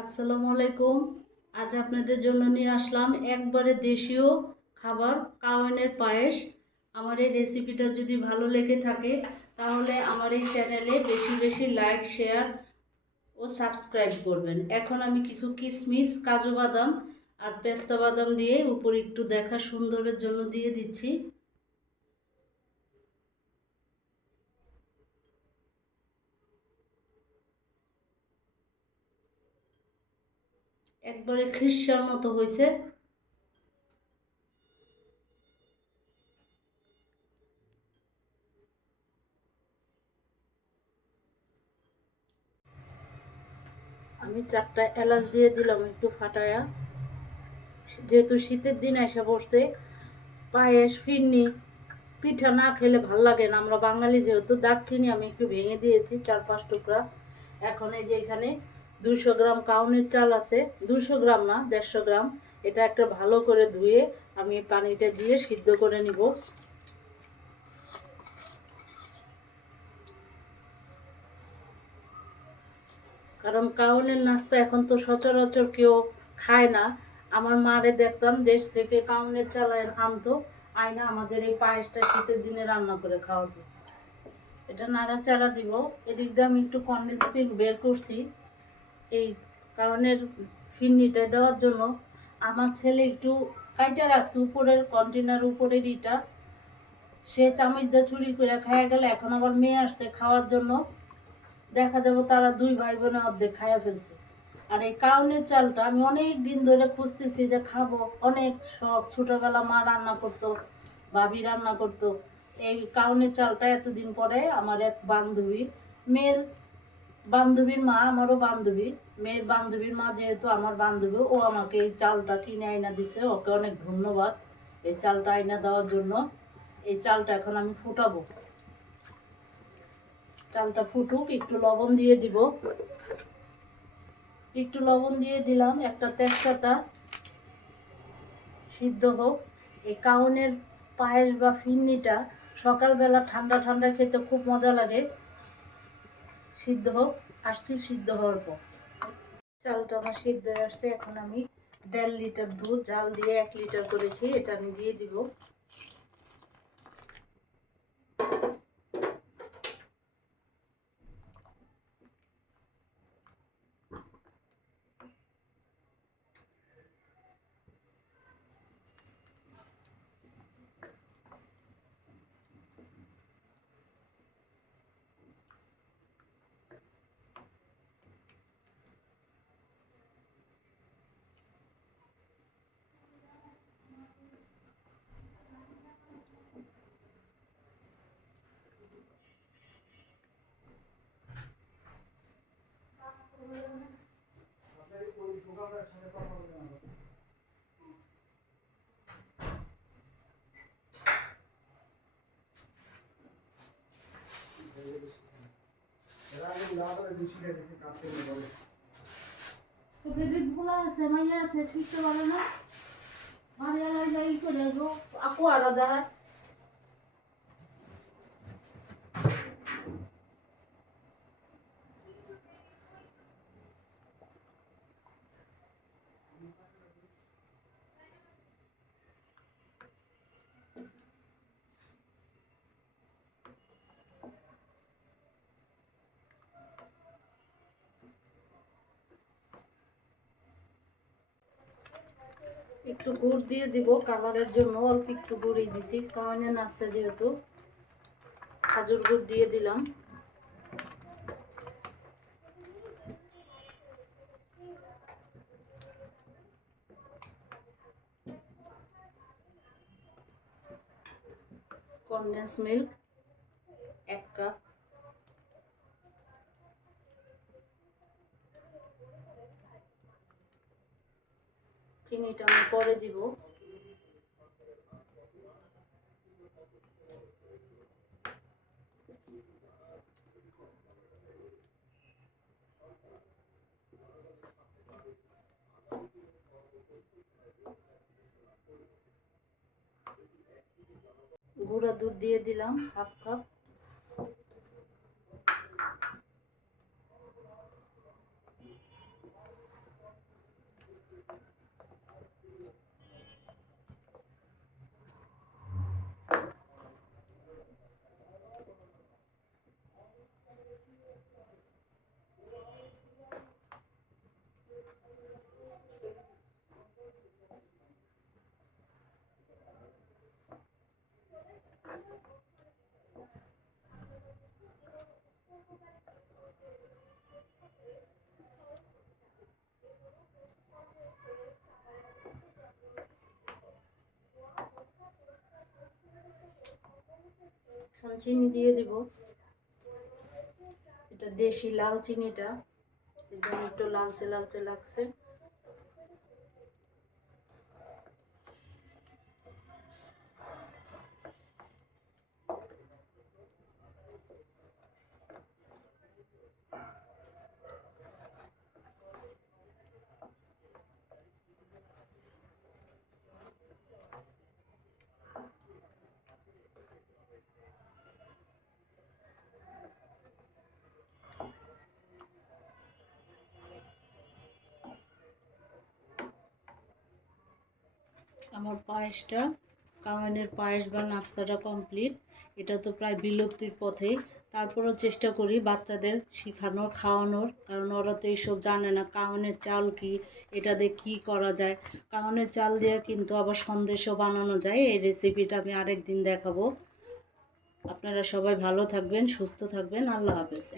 আসসালামু আলাইকুম। আজ আপনাদের জন্য নিয়ে আসলাম একবারে দেশীয় খাবার কাওয়ানের পায়েস। আমার এই রেসিপিটা যদি ভালো লেগে থাকে, তাহলে আমার এই চ্যানেলে বেশি বেশি লাইক, শেয়ার ও সাবস্ক্রাইব করবেন। এখন আমি কিছু কিশমিশ কাজু বাদাম আর পেস্তা বাদাম দিয়ে উপর একটু দেখা সুন্দরের জন্য দিয়ে দিচ্ছি। একবারে খ্রিস্টার মতো হয়েছে আমি চারটা এলাচ দিয়ে দিলাম একটু ফাটায়া। যেহেতু শীতের দিন এসে বসছে পায়েস, ফিরনি, পিঠা না খেলে ভালো লাগে না। আমরা বাঙালি যেহেতু দারচিনি আমি একটু ভেঙে দিয়েছি, চার পাঁচ টুকরা। এখন এই যে এখানে দুশো গ্রাম কাউনের চাল আছে। দুশো গ্রাম না, দেড়শো গ্রাম। এটা একটা ভালো করে ধুয়ে আমি পানিটা দিয়ে সিদ্ধ করে নিব। কারণ কাউনের নাস্তা এখন তো সচরাচর কেউ খায় না। আমার মারে দেখতাম, দেশ থেকে কাউনের চাল আনতো আয়না আমাদের এই পায়েসটা শীতের দিনে রান্না করে খাওয়াতো। এটা নাড়াচাড়া দিব। এদিক দিয়ে আমি একটু কন্ডেন্স মিল্ক বের করছি। এই কারণের ফিরনিটা দেওয়ার জন্য আমার ছেলে একটু কাইটা রাখছে, উপরের কন্টেনার উপরের ইটা। সে চামচ দিয়ে চুরি করে খাইয়া গেলে, এখন আবার মেয়ে আসছে খাওয়ার জন্য। দেখা যাব তারা দুই ভাই বোনে অর্ধেক খাইয়া ফেলছে। আর এই কাউনের চালটা আমি অনেক দিন ধরে খুঁজতেছি যে খাব। অনেক শখ, ছোটোবেলা মা রান্না করতো, ভাবি রান্না করতো। এই কাউনের চালটা এতদিন পরে আমার এক বান্ধবী মেয়ের বান্ধবীর মা আমারও বান্ধবী। মেয়ের বান্ধবীর মা যেহেতু আমার বান্ধবী, ও আমাকে এই চালটা কিনে আইনা দিছে, ওকে অনেক ধন্যবাদ এই চালটা আইনা দেওয়ার জন্য। এই চালটা এখন আমি ফুটাবো। চালটা ফুটুক, একটু লবণ দিয়ে দিব। একটু লবণ দিয়ে দিলাম, একটা তেজপাতা সিদ্ধ হোক। এই কাউনের পায়েস বা ফিরনিটা সকালবেলা ঠান্ডা ঠান্ডা খেতে খুব মজা লাগে। সিদ্ধ হোক আসছি সিদ্ধ হওয়ার পর। চালটা আমার সিদ্ধ হয়ে আসছে, এখন আমি দেড় লিটার দুধ, জাল দিয়ে এক লিটার করেছি, এটা আমি দিয়ে দিব। বেদির ভোলা আছে, মাইয়া আছে শিখতে পারে না। মারিয়া লাইলা ই করে গো আকো আলাদা। একটু গুড় দিয়ে দিব কালারের জন্য অল্প একটু গুড়ই দিছি কারণে নাস্তা যেহেতু, খাজুর গুড় দিয়ে দিলাম। কনডেন্স মিল্ক এক কাপ চিনিটা আমি পরে দিব। গুঁড়া দুধ দিয়ে দিলাম হাফ কাপ। এখন চিনি দিয়ে দিব। এটা দেশি লাল চিনিটা। একটু লালচে লালচে লাগছে। আমার পায়েসটা কাওয়ানের পায়েস বা নাস্তাটা কমপ্লিট এটা তো প্রায় বিলুপ্তির পথে। তারপরেও চেষ্টা করি বাচ্চাদের শেখানোর, খাওয়ানোর, কারণ ওরা তো এইসব জানে না কাওয়ানের চাল কি, এটা দিয়ে কী করা যায়। কাওয়ানের চাল দিয়ে কিন্তু আবার সন্দেশও বানানো যায়। এই রেসিপিটা আমি আরেক দিন দেখাবো। আপনারা সবাই ভালো থাকবেন, সুস্থ থাকবেন। আল্লাহ হাফেজ।